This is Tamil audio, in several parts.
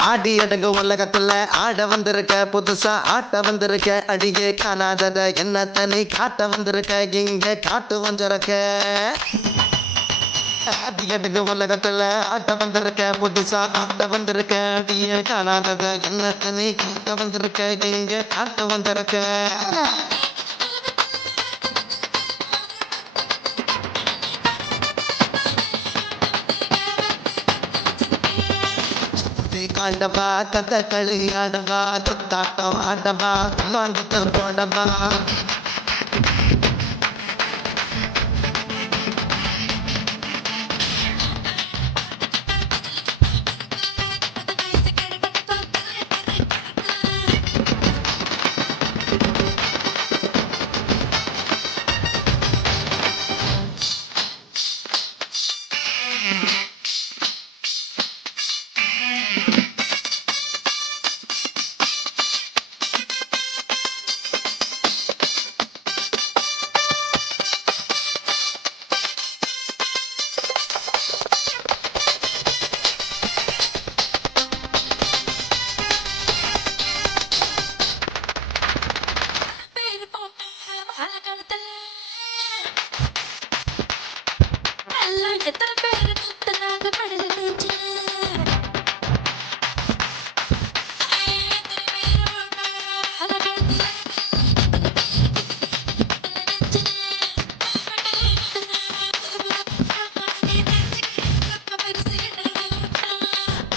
ஆடி அடங்கு உலகத்துல ஆட வந்திருக்க புதுசா ஆட்ட வந்திருக்க அடியே காணாதத என்ன தனி காட்ட வந்திருக்க இங்க காட்டு வந்திருக்க ஆடி அடங்கு உலகத்துல ஆட்ட வந்திருக்க புதுசா ஆட்ட வந்திருக்க அடியே காணாதத என்ன தனி காட்ட வந்திருக்க இங்க காட்டு வந்திருக்க ஆடவா கதகளி ஆடவா துத்தாட்டம் ஆடவா வாழ்ந்து போடவா எத்தனை பேர் சுத்தனாங்க படுச்சு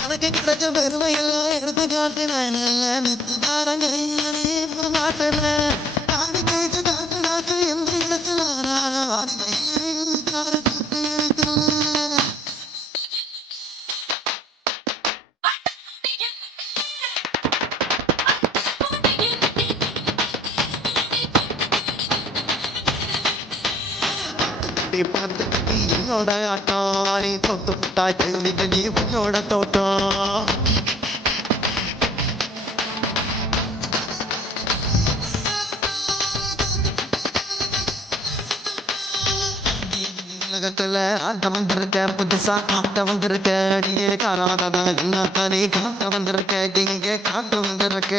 அதுக்கு கிடைச்ச பெருமையெல்லாம் எடுத்து காட்டினேன் மாட்டேன் காட்டு எந்த இடத்துல பார்த்து என்னோட ஆட்டம் நீ தொட்டு விட்டாய் தெரிவிக்க நீ உன்னோட தோட்டம் உலகத்துல ஆட்ட வந்திருக்க புதுசா காட்ட வந்திருக்க நீ காணாததா என்ன தனி காட்ட வந்திருக்க இங்கே காட்டு வந்திருக்க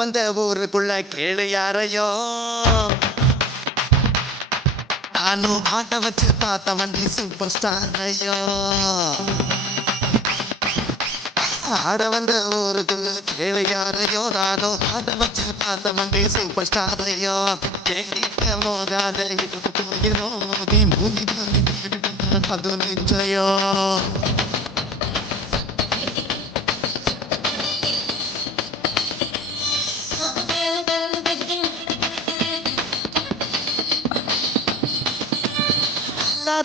வந்த ஊருக்குள்ள கேளு யாரையோ நானும் ஆட்ட வச்சு பார்த்த வண்டி சூப்பர் ஸ்டாரையோ ஆட வந்த ஊருக்குள்ள கேளு யாரையோ நானும் ஆட்ட வச்சு பார்த்த வண்டி சூப்பர் ஸ்டாரையோ போகாத அது நிச்சயோ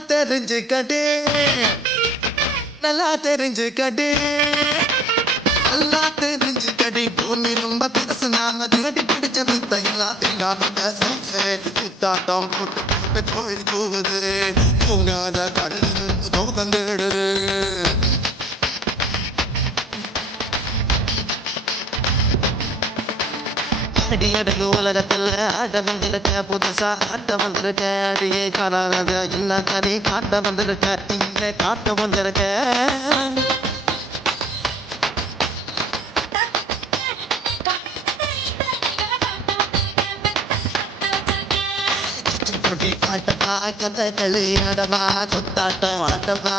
தெரிஞ்சுக்கடே நல்லா தெரிஞ்சுக்கடே நல்லா தெரிஞ்சுக்கடி பூமி ரொம்ப பெருசு நாங்க திருடி பிடிச்ச வித்த எல்லாத்தையும் கோயில் போகுது தூங்காத கடல் தந்துடுது அடி அடங்கு உலகத்துல ஆட்ட வந்திருக்க புதுசா ஆட்ட வந்திருக்க அடியே காணாத எல்லா கதை காட்ட வந்திருக்க இங்க காட்ட வந்திருக்க ஆட்டவா கதை களி ஆடவா குத்தாட்டம் ஆட்டவா